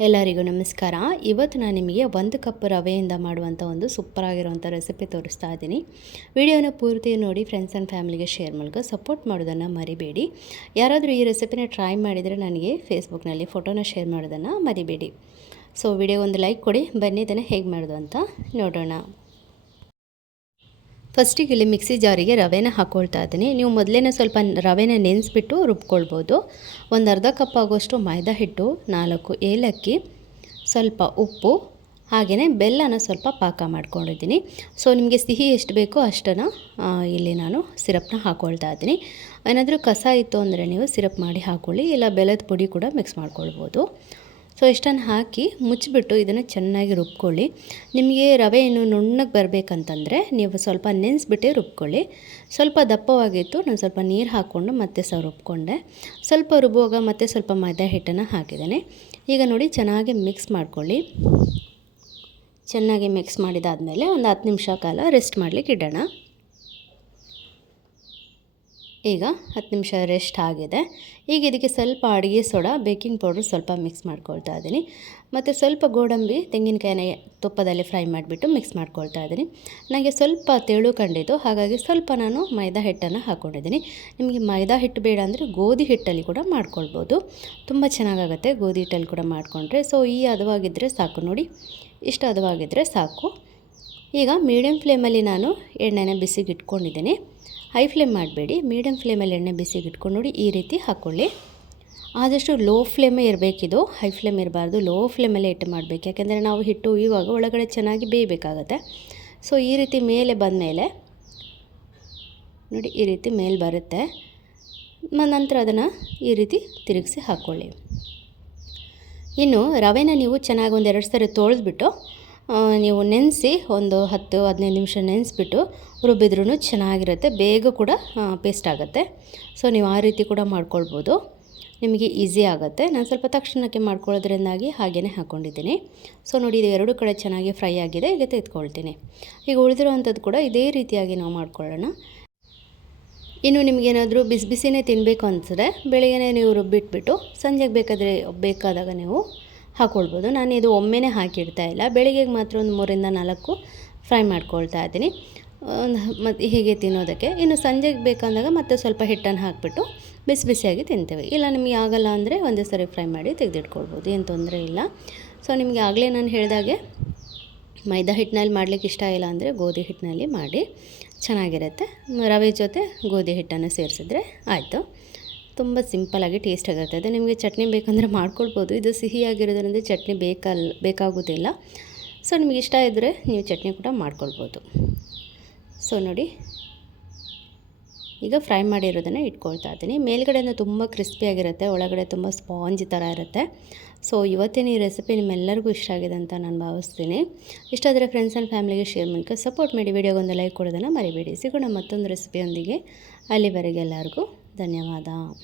ಎಲ್ಲರಿಗೂ ನಮಸ್ಕಾರ. ಇವತ್ತು ನಾನು ನಿಮಗೆ ಒಂದು ಕಪ್ ರವೆಯಿಂದ ಮಾಡುವಂಥ ಒಂದು ಸೂಪರ್ ಆಗಿರುವಂಥ ರೆಸಿಪಿ ತೋರಿಸ್ತಾ ಇದ್ದೀನಿ. ವಿಡಿಯೋನ ಪೂರ್ತಿ ನೋಡಿ ಫ್ರೆಂಡ್ಸ್ ಆ್ಯಂಡ್ ಫ್ಯಾಮಿಲಿಗೆ ಶೇರ್ ಮೂಲಕ ಸಪೋರ್ಟ್ ಮಾಡೋದನ್ನು ಮರಿಬೇಡಿ. ಯಾರಾದರೂ ಈ ರೆಸಿಪಿನ ಟ್ರೈ ಮಾಡಿದರೆ ನನಗೆ ಫೇಸ್ಬುಕ್ನಲ್ಲಿ ಫೋಟೋನ ಶೇರ್ ಮಾಡೋದನ್ನು ಮರಿಬೇಡಿ. ಸೊ ವಿಡಿಯೋ ಒಂದು ಲೈಕ್ ಕೊಡಿ, ಬನ್ನಿ, ಇದನ್ನು ಹೇಗೆ ಮಾಡೋದು ಅಂತ ನೋಡೋಣ. ಫಸ್ಟಿಗೆ ಇಲ್ಲಿ ಮಿಕ್ಸಿ ಜಾರಿಗೆ ರವೆನ ಹಾಕ್ಕೊಳ್ತಾ ಇದ್ದೀನಿ. ನೀವು ಮೊದಲೇನೆ ಸ್ವಲ್ಪ ರವೆನ ನೆನೆಸ್ಬಿಟ್ಟು ರುಬ್ಕೊಳ್ಬೋದು. ಒಂದು ಅರ್ಧ ಕಪ್ ಆಗೋಷ್ಟು ಮೈದಾ ಹಿಟ್ಟು, ನಾಲ್ಕು ಏಲಕ್ಕಿ, ಸ್ವಲ್ಪ ಉಪ್ಪು ಹಾಗೆಯೇ ಬೆಲ್ಲನ ಸ್ವಲ್ಪ ಪಾಕ ಮಾಡ್ಕೊಂಡಿದ್ದೀನಿ. ಸೊ, ನಿಮಗೆ ಸಿಹಿ ಎಷ್ಟು ಬೇಕೋ ಅಷ್ಟನ್ನು ಇಲ್ಲಿ ನಾನು ಸಿರಪ್ನ ಹಾಕ್ಕೊಳ್ತಾ ಇದ್ದೀನಿ. ಏನಾದರೂ ಕಸ ಇತ್ತು ಅಂದರೆ ನೀವು ಸಿರಪ್ ಮಾಡಿ ಹಾಕ್ಕೊಳ್ಳಿ ಇಲ್ಲ ಬೆಲ್ಲದ ಪುಡಿ ಕೂಡ ಮಿಕ್ಸ್ ಮಾಡ್ಕೊಳ್ಬೋದು. ಸೊ ಇಷ್ಟನ್ನು ಹಾಕಿ ಮುಚ್ಚಿಬಿಟ್ಟು ಇದನ್ನು ಚೆನ್ನಾಗಿ ರುಬ್ಕೊಳ್ಳಿ. ನಿಮಗೆ ರವೆ ಇನ್ನು ನುಣ್ಣಗೆ ಬರಬೇಕಂತಂದರೆ ನೀವು ಸ್ವಲ್ಪ ನೆನೆಸ್ಬಿಟ್ಟೆ ರುಬ್ಕೊಳ್ಳಿ. ಸ್ವಲ್ಪ ದಪ್ಪವಾಗಿತ್ತು, ನಾನು ಸ್ವಲ್ಪ ನೀರು ಹಾಕ್ಕೊಂಡು ಮತ್ತೆ ಸಹ ರುಬ್ಕೊಂಡೆ. ಸ್ವಲ್ಪ ರುಬ್ಬುವಾಗ ಮತ್ತೆ ಸ್ವಲ್ಪ ಮೈದಾ ಹಿಟ್ಟನ್ನು ಹಾಕಿದ್ದೇನೆ. ಈಗ ನೋಡಿ ಚೆನ್ನಾಗಿ ಮಿಕ್ಸ್ ಮಾಡ್ಕೊಳ್ಳಿ. ಚೆನ್ನಾಗಿ ಮಿಕ್ಸ್ ಮಾಡಿದಾದಮೇಲೆ ಒಂದು ಹತ್ತು ನಿಮಿಷ ಕಾಲ ರೆಸ್ಟ್ ಮಾಡಲಿಕ್ಕೆ ಇಡೋಣ. ಈಗ ಹತ್ತು ನಿಮಿಷ ರೆಸ್ಟ್ ಆಗಿದೆ. ಈಗ ಇದಕ್ಕೆ ಸ್ವಲ್ಪ ಅಡುಗೆ ಸೋಡಾ ಬೇಕಿಂಗ್ ಪೌಡ್ರ್ ಸ್ವಲ್ಪ ಮಿಕ್ಸ್ ಮಾಡ್ಕೊಳ್ತಾ ಇದ್ದೀನಿ. ಮತ್ತು ಸ್ವಲ್ಪ ಗೋಡಂಬಿ, ತೆಂಗಿನಕಾಯಿನ ತುಪ್ಪದಲ್ಲಿ ಫ್ರೈ ಮಾಡಿಬಿಟ್ಟು ಮಿಕ್ಸ್ ಮಾಡ್ಕೊಳ್ತಾ ಇದ್ದೀನಿ. ನನಗೆ ಸ್ವಲ್ಪ ತೆಳು ಕಂಡಿತು ಹಾಗಾಗಿ ಸ್ವಲ್ಪ ನಾನು ಮೈದಾ ಹಿಟ್ಟನ್ನು ಹಾಕ್ಕೊಂಡಿದ್ದೀನಿ ನಿಮಗೆ ಮೈದಾ ಹಿಟ್ಟು ಬೇಡ ಅಂದರೆ ಗೋಧಿ ಹಿಟ್ಟಲ್ಲಿ ಕೂಡ ಮಾಡ್ಕೊಳ್ಬೋದು. ತುಂಬ ಚೆನ್ನಾಗಾಗುತ್ತೆ ಗೋಧಿ ಹಿಟ್ಟಲ್ಲಿ ಕೂಡ ಮಾಡಿಕೊಂಡ್ರೆ. ಸೊ ಈ ಹದವಾಗಿದ್ದರೆ ಸಾಕು ನೋಡಿ. ಇಷ್ಟು ಹದವಾಗಿದ್ದರೆ ಸಾಕು. ಈಗ ಮೀಡಿಯಮ್ ಫ್ಲೇಮಲ್ಲಿ ನಾನು ಎಣ್ಣೆನ ಬಿಸಿಗೆ ಇಟ್ಕೊಂಡಿದ್ದೀನಿ ಹೈ ಫ್ಲೇಮ್ ಮಾಡಬೇಡಿ ಮೀಡಿಯಮ್ ಫ್ಲೇಮಲ್ಲಿ ಎಣ್ಣೆ ಬಿಸಿಗೆ ಇಟ್ಕೊಂಡು ನೋಡಿ ಈ ರೀತಿ ಹಾಕ್ಕೊಳ್ಳಿ ಆದಷ್ಟು ಲೋ ಫ್ಲೇಮೇ ಇರಬೇಕಿದು. ಹೈ ಫ್ಲೇಮ್ ಇರಬಾರ್ದು. ಲೋ ಫ್ಲೇಮಲ್ಲೇ ಇಟ್ಟು ಮಾಡಬೇಕು. ಯಾಕೆಂದರೆ ನಾವು ಹಿಟ್ಟು ಇವಾಗ ಒಳಗಡೆ ಚೆನ್ನಾಗಿ ಬೇಯಬೇಕಾಗತ್ತೆ. ಸೊ ಈ ರೀತಿ ಮೇಲೆ ಬಂದ ಮೇಲೆ ನೋಡಿ ಈ ರೀತಿ ಮೇಲೆ ಬರುತ್ತೆ. ನಂತರ ಅದನ್ನು ಈ ರೀತಿ ತಿರುಗಿಸಿ ಹಾಕ್ಕೊಳ್ಳಿ ಇನ್ನು ರವೆನ ನೀವು ಚೆನ್ನಾಗಿ ಒಂದು ಎರಡು ಸರಿ ತೊಳೆದ್ಬಿಟ್ಟು ನೀವು ನೆನೆಸಿ ಒಂದು ಹತ್ತು, ಹದಿನೈದು ನಿಮಿಷ ನೆನೆಸ್ಬಿಟ್ಟು ರುಬ್ಬಿದ್ರೂ ಚೆನ್ನಾಗಿರುತ್ತೆ. ಬೇಗ ಕೂಡ ಪೇಸ್ಟ್ ಆಗುತ್ತೆ. ಸೊ ನೀವು ಆ ರೀತಿ ಕೂಡ ಮಾಡ್ಕೊಳ್ಬೋದು. ನಿಮಗೆ ಈಸಿ ಆಗುತ್ತೆ. ನಾನು ಸ್ವಲ್ಪ ತಕ್ಷಣಕ್ಕೆ ಮಾಡ್ಕೊಳ್ಳೋದ್ರಿಂದಾಗಿ ಹಾಗೇ ಹಾಕ್ಕೊಂಡಿದ್ದೀನಿ ಸೊ ನೋಡಿ, ಇದು ಎರಡು ಕಡೆ ಚೆನ್ನಾಗಿ ಫ್ರೈ ಆಗಿದೆ. ಈಗ ತೆಗೆದುಕೊಳ್ತೀನಿ. ಈಗ ಉಳಿದಿರೋವಂಥದ್ದು ಕೂಡ ಇದೇ ರೀತಿಯಾಗಿ ನಾವು ಮಾಡ್ಕೊಳ್ಳೋಣ. ಇನ್ನು ನಿಮಗೇನಾದರೂ ಬಿಸಿ ಬಿಸಿನೇ ತಿನ್ನಬೇಕು ಅನಿಸಿದ್ರೆ ಬೆಳಿಗ್ಗೆ ನೀವು ರುಬ್ಬಿಟ್ಬಿಟ್ಟು, ಸಂಜೆಗೆ ಬೇಕಾದರೆ, ಬೇಕಾದಾಗ ನೀವು ಹಾಕ್ಕೊಳ್ಬೋದು ನಾನು ಇದು ಒಮ್ಮೆನೇ ಹಾಕಿಡ್ತಾ ಇಲ್ಲ. ಬೆಳಿಗ್ಗೆಗೆ ಮಾತ್ರ ಒಂದು ಮೂರಿಂದ ನಾಲ್ಕು ಫ್ರೈ ಮಾಡ್ಕೊಳ್ತಾ ಇದ್ದೀನಿ. ಮತ್ತು ಹೀಗೆ ತಿನ್ನೋದಕ್ಕೆ. ಇನ್ನು ಸಂಜೆಗೆ ಬೇಕಂದಾಗ ಮತ್ತೆ ಸ್ವಲ್ಪ ಹಿಟ್ಟನ್ನು ಹಾಕಿಬಿಟ್ಟು ಬಿಸಿ ಬಿಸಿಯಾಗಿ ತಿಂತೇವೆ. ಇಲ್ಲ, ನಿಮಗೆ ಆಗಲ್ಲ ಅಂದರೆ ಒಂದೇ ಸರಿ ಫ್ರೈ ಮಾಡಿ ತೆಗೆದಿಟ್ಕೊಳ್ಬೋದು. ಏನು ತೊಂದರೆ ಇಲ್ಲ. ಸೊ, ನಿಮಗೆ ಆಗಲೇ ನಾನು ಹೇಳಿದಾಗೆ ಮೈದಾ ಹಿಟ್ಟಿನಲ್ಲಿ ಮಾಡಲಿಕ್ಕೆ ಇಷ್ಟ ಇಲ್ಲ ಅಂದರೆ ಗೋಧಿ ಹಿಟ್ಟಿನಲ್ಲಿ ಮಾಡಿ ಚೆನ್ನಾಗಿರುತ್ತೆ. ರವೆ ಜೊತೆ ಗೋಧಿ ಹಿಟ್ಟನ್ನು ಸೇರಿಸಿದ್ರೆ ಆಯಿತು. ತುಂಬ ಸಿಂಪಲಾಗಿ ಟೇಸ್ಟ್ ಆಗುತ್ತೆ. ಅದು ನಿಮಗೆ ಚಟ್ನಿ ಬೇಕಂದರೆ ಮಾಡ್ಕೊಳ್ಬೋದು. ಇದು ಸಿಹಿಯಾಗಿರೋದ್ರಿಂದ ಚಟ್ನಿ ಬೇಕಲ್, ಬೇಕಾಗೋದಿಲ್ಲ. ಸೊ, ನಿಮಗೆ ಇಷ್ಟ ಇದ್ದರೆ ನೀವು ಚಟ್ನಿ ಕೂಡ ಮಾಡ್ಕೊಳ್ಬೋದು. ಸೊ, ನೋಡಿ. ಈಗ ಫ್ರೈ ಮಾಡಿರೋದನ್ನು ಇಟ್ಕೊಳ್ತಾ ಇದ್ದೀನಿ. ಮೇಲ್ಗಡೆಯಿಂದ ತುಂಬ ಕ್ರಿಸ್ಪಿಯಾಗಿರುತ್ತೆ ಒಳಗಡೆ ತುಂಬ ಸ್ಪಾಂಜ್ ಥರ ಇರುತ್ತೆ. ಸೊ, ಇವತ್ತಿನ ಈ ರೆಸಿಪಿ ನಿಮ್ಮೆಲ್ಲರಿಗೂ ಇಷ್ಟ ಆಗಿದೆ ಅಂತ ನಾನು ಭಾವಿಸ್ತೀನಿ. ಇಷ್ಟ ಆದರೆ ಫ್ರೆಂಡ್ಸ್ ಆ್ಯಂಡ್ ಫ್ಯಾಮಿಲಿಗೆ ಶೇರ್ ಮಾಡ್ಕೊಂಡು ಸಪೋರ್ಟ್ ಮಾಡಿ. ವೀಡಿಯೋಗೊಂದು ಲೈಕ್ ಕೊಡೋದನ್ನು ಮರಿಬೇಡಿ. ಸಿಗೋಣ ಮತ್ತೊಂದು ರೆಸಿಪಿಯೊಂದಿಗೆ ಅಲ್ಲಿವರೆಗೆ ಎಲ್ಲರಿಗೂ ధన్యవాదాలు.